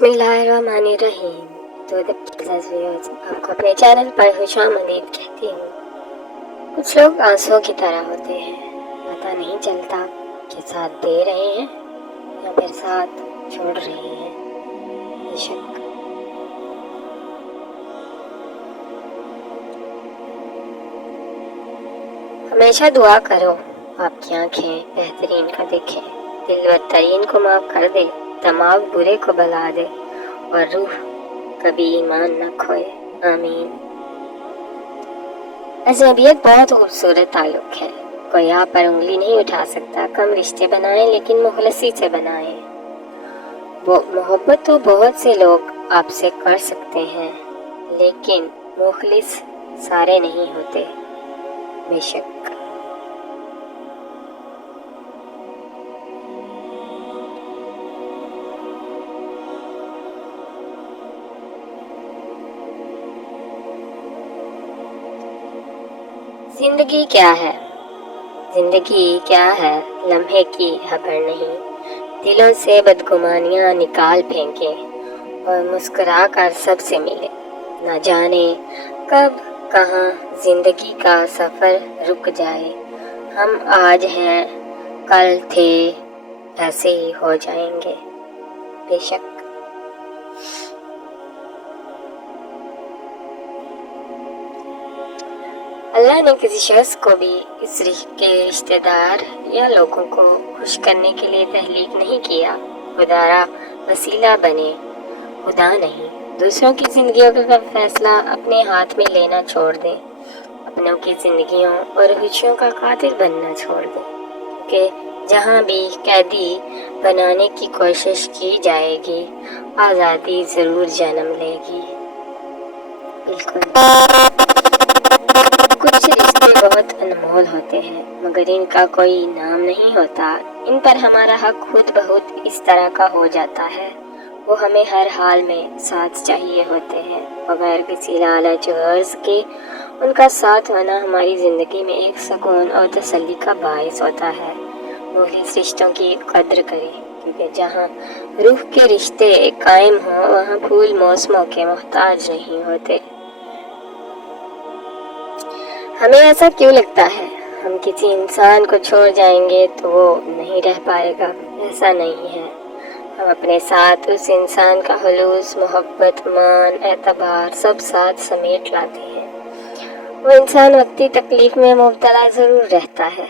बिस्मिल्लाहिर्रहमानिर्रहीम। तो आपको अपने चैनल पर खुशामदीद कहती हूँ। कुछ लोग आंसुओं की तरह होते हैं, पता नहीं चलता कि साथ दे रहे हैं या फिर साथ छोड़ रहे हैं। बेशक हमेशा दुआ करो आपकी आंखें बेहतरीन को देखें, दिल बदतरीन को माफ कर दे, दिमाग बुरे को भुला दे और रूह कभी ईमान न खोए। आमीन। अजनबियत बहुत खूबसूरत ताल्लुक है, कोई आप पर उंगली नहीं उठा सकता। कम रिश्ते बनाएं लेकिन मुखलसी से बनाएं। वो मोहब्बत तो बहुत से लोग आपसे कर सकते हैं, लेकिन मुखलिस सारे नहीं होते। बेशक जिंदगी क्या है? जिंदगी क्या है? लम्हे की खबर नहीं। दिलों से बदगुमानियां निकाल फेंके और मुस्कुरा कर सबसे मिले। न जाने कब कहाँ जिंदगी का सफर रुक जाए। हम आज हैं, कल थे, ऐसे ही हो जाएंगे। बेशक अल्लाह ने किसी शख्स को भी इस रिश्तेदार या लोगों को खुश करने के लिए तहलीक नहीं किया। खुदारा वसीला बने, खुदा नहीं। दूसरों की जिंदगियों का फैसला अपने हाथ में लेना छोड़ दें। अपनों की जिंदगियों और खुशियों का कातिल बनना छोड़ दें, क्योंकि जहाँ भी कैदी बनाने की कोशिश की जाएगी, आज़ादी ज़रूर जन्म लेगी। बिल्कुल। कुछ रिश्ते बहुत अनमोल होते हैं, मगर इनका कोई नाम नहीं होता। इन पर हमारा हक खुद बहुत इस तरह का हो जाता है। वो हमें हर हाल में साथ चाहिए होते हैं, बगैर किसी लालच गर्ज के। उनका साथ होना हमारी ज़िंदगी में एक सुकून और तसल्ली का बायस होता है। वो इस रिश्तों की कद्र करें, क्योंकि जहाँ रूह के रिश्ते कायम हों, वहाँ फूल मौसमों के मोहताज नहीं होते। हमें ऐसा क्यों लगता है हम किसी इंसान को छोड़ जाएंगे तो वो नहीं रह पाएगा? ऐसा नहीं है। हम अपने साथ उस इंसान का हुलूस, मोहब्बत, मान, एतबार सब साथ समेट लाते हैं। वो इंसान वक्ती तकलीफ में मुब्तला ज़रूर रहता है,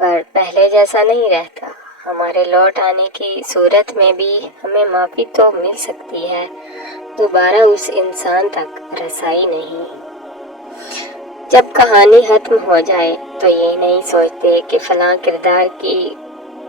पर पहले जैसा नहीं रहता। हमारे लौट आने की सूरत में भी हमें माफ़ी तो मिल सकती है, दोबारा उस इंसान तक रसाई नहीं। जब कहानी खत्म हो जाए तो ये नहीं सोचते कि फलां किरदार की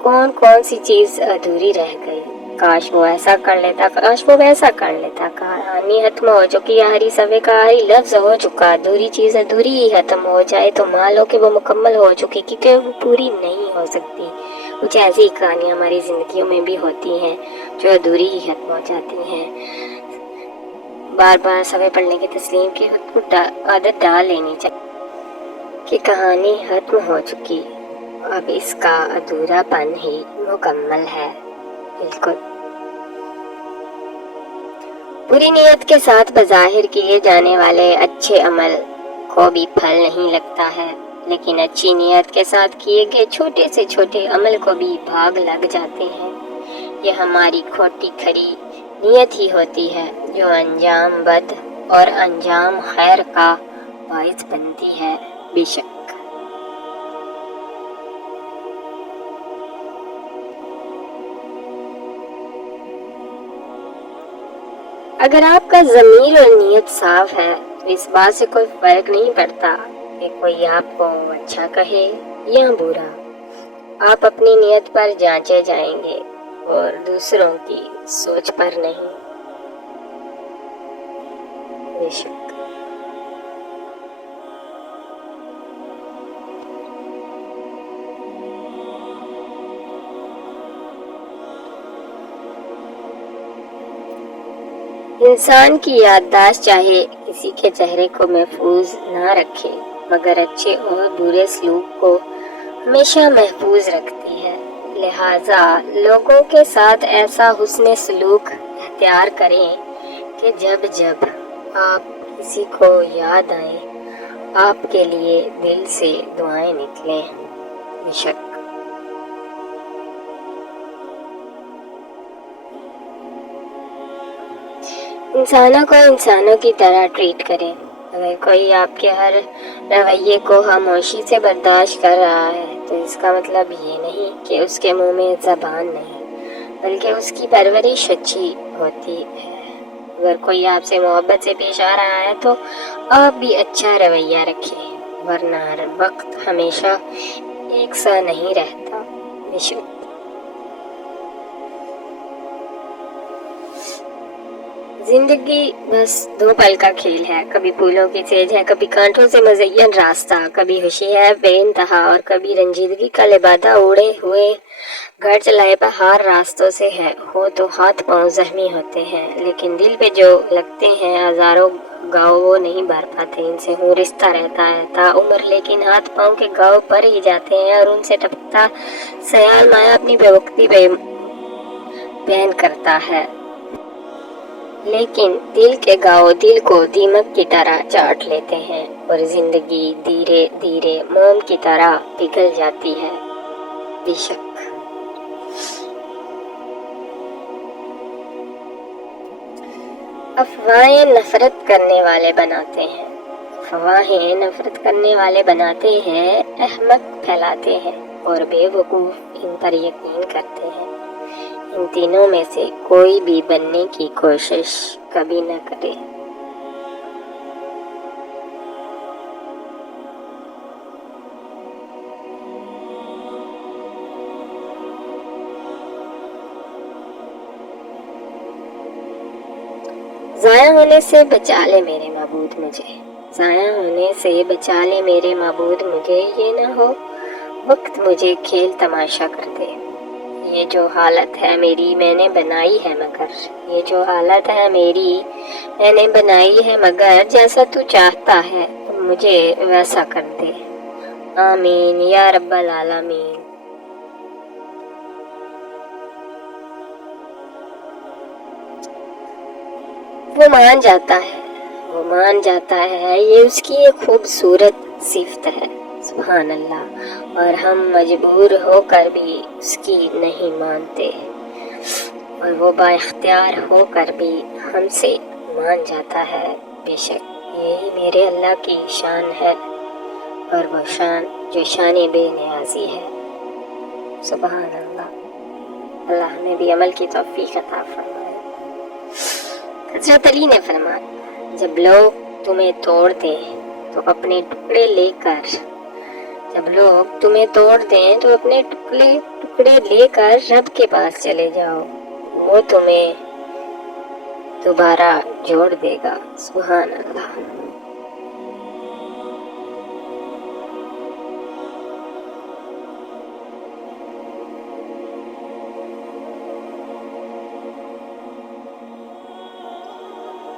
कौन कौन सी चीज़ अधूरी रह गई। काश वो ऐसा कर लेता, काश वो वैसा कर लेता। कहानी खत्म हो चुकी, आखिरी सफ़े का आखिरी लफ्ज़ हो चुका। अधूरी चीज़ अधूरी ही खत्म हो जाए तो मान लो कि वो मुकम्मल हो चुकी, क्योंकि वो पूरी नहीं हो सकती। कुछ ऐसी कहानियाँ हमारी ज़िंदगियों में भी होती हैं जो अधूरी ही खत्म हो जाती हैं। बार बार सफ़े पढ़ने की तस्लीम की खुद को आदत डाल लेनी चाहिए कि कहानी खत्म हो चुकी, अब इसका अधूरापन ही मुकम्मल है। बिल्कुल। बुरी नीयत के साथ बज़ाहिर किए जाने वाले अच्छे अमल को भी फल नहीं लगता है, लेकिन अच्छी नीयत के साथ किए गए छोटे से छोटे अमल को भी भाग लग जाते हैं। ये हमारी खोटी खरी नीयत ही होती है जो अंजाम बद और अंजाम खैर का बाइस बनती है। बेशक अगर आपका ज़मीर और नीयत साफ है तो इस बात से कोई फर्क नहीं पड़ता कि कोई आपको अच्छा कहे या बुरा। आप अपनी नीयत पर जांचे जाएंगे और दूसरों की सोच पर नहीं। बेशक इंसान की याददाश्त चाहे किसी के चेहरे को महफूज ना रखे, मगर अच्छे और बुरे सलूक को हमेशा महफूज रखती है। लिहाजा लोगों के साथ ऐसा हुस्न सलूक اختیار کریں کہ جب جب آپ کسی کو یاد آئیں آپ کے لیے دل سے دعائیں نکلیں۔ بے شک انسانوں کو انسانوں کی طرح ٹریٹ کریں۔ اگر کوئی آپ کے ہر رویے کو خاموشی سے برداشت کر رہا ہے تو اس کا مطلب یہ نہیں کہ اس کے منہ میں زبان نہیں، بلکہ اس کی پرورش اچھی ہوتی ہے۔ اگر کوئی آپ سے محبت سے پیش آ رہا ہے تو آپ بھی اچھا رویہ رکھیں، ورنہ ہر وقت ہمیشہ ایک سا نہیں رہتا۔ بے شک زندگی بس 2 پل کا کھیل ہے، کبھی پھولوں کی سیج ہے، کبھی کانٹوں سے مزین راستہ، کبھی خوشی ہے بے انتہا اور کبھی رنجیدگی کا لبادہ اڑے ہوئے گھر چلائے بہار راستوں سے ہے۔ ہو تو ہاتھ پاؤں زخمی ہوتے ہیں لیکن دل پہ جو لگتے ہیں ہزاروں گاؤں وہ نہیں بھر پاتے، ان سے ہوں رشتہ رہتا ہے تا عمر، لیکن ہاتھ پاؤں کے گاؤں پر ہی جاتے ہیں اور ان سے ٹپکتا سیال مایا اپنی بے وقتی بیان کرتا ہے، لیکن دل کے گاؤں دل کو دیمک کی طرح چاٹ لیتے ہیں اور زندگی دھیرے دھیرے موم کی طرح پگھل جاتی ہے۔ بے شک افواہیں نفرت کرنے والے بناتے ہیں، افواہیں نفرت کرنے والے بناتے ہیں، احمق پھیلاتے ہیں اور بے وقوف ان پر یقین کرتے ہیں۔ ان تینوں میں سے کوئی بھی بننے کی کوشش کبھی نہ کرے۔ ضائع ہونے سے بچا لے میرے معبود مجھے، ضائع ہونے سے بچا لے میرے معبود مجھے، یہ نہ ہو وقت مجھے کھیل تماشا کر دے۔ یہ جو حالت ہے میری میں نے بنائی ہے مگر، یہ جو حالت ہے میری میں نے بنائی ہے مگر، جیسا تو چاہتا ہے مجھے ویسا کر دے۔ آمین یا رب العالمین۔ وہ مان جاتا ہے، وہ مان جاتا ہے، یہ اس کی ایک خوبصورت صفت ہے، سبحان اللہ، اور ہم مجبور ہو کر بھی اس کی نہیں مانتے، اور وہ با اختیار ہو کر بھی ہم سے مان جاتا ہے۔ بے شک یہی میرے اللہ کی شان ہے، اور وہ شان جو شان بے نیازی ہے، سبحان اللہ۔ اللہ ہمیں بھی عمل کی توفیق عطا فرمائے۔ حضرت علی نے فرمایا، جب لوگ تمہیں توڑ دیں تو اپنے ٹکڑے لے کر، جب لوگ تمہیں توڑ دیں تو اپنے ٹکڑے لے کر رب کے پاس چلے جاؤ، وہ تمہیں دوبارہ جوڑ دے گا، سبحان اللہ۔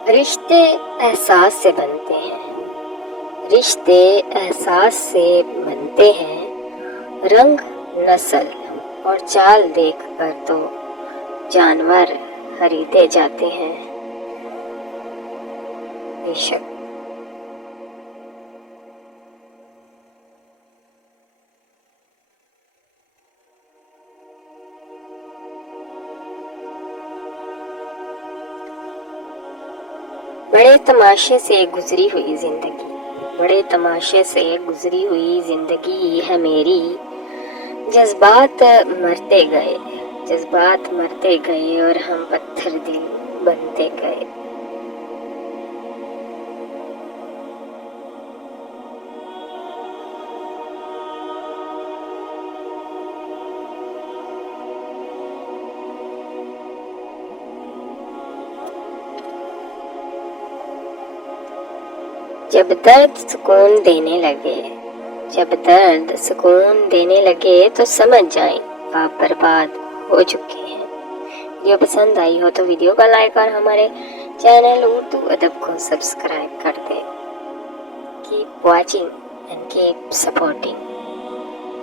رشتے احساس سے بنتے ہیں، رشتے احساس سے بنتے ہیں، رنگ نسل اور چال دیکھ کر تو جانور خریدے جاتے ہیں۔ بے شک بڑے تماشے سے گزری ہوئی زندگی، بڑے تماشے سے گزری ہوئی زندگی ہے میری، جذبات مرتے گئے، جذبات مرتے گئے اور ہم پتھر دل بنتے گئے۔ جب درد سکون دینے لگے، جب درد سکون دینے لگے تو سمجھ جائیں آپ برباد ہو چکے ہیں۔ ویڈیو پسند آئی ہو تو ویڈیو کو لائک اور ہمارے چینل اردو ادب کو سبسکرائب کر دیں۔ Keep watching and keep supporting.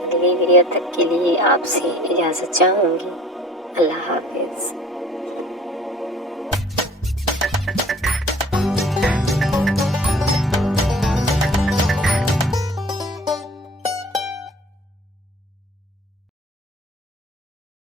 اگلی ویڈیو تک کے لیے آپ سے اجازت چاہوں گی۔ اللہ حافظ۔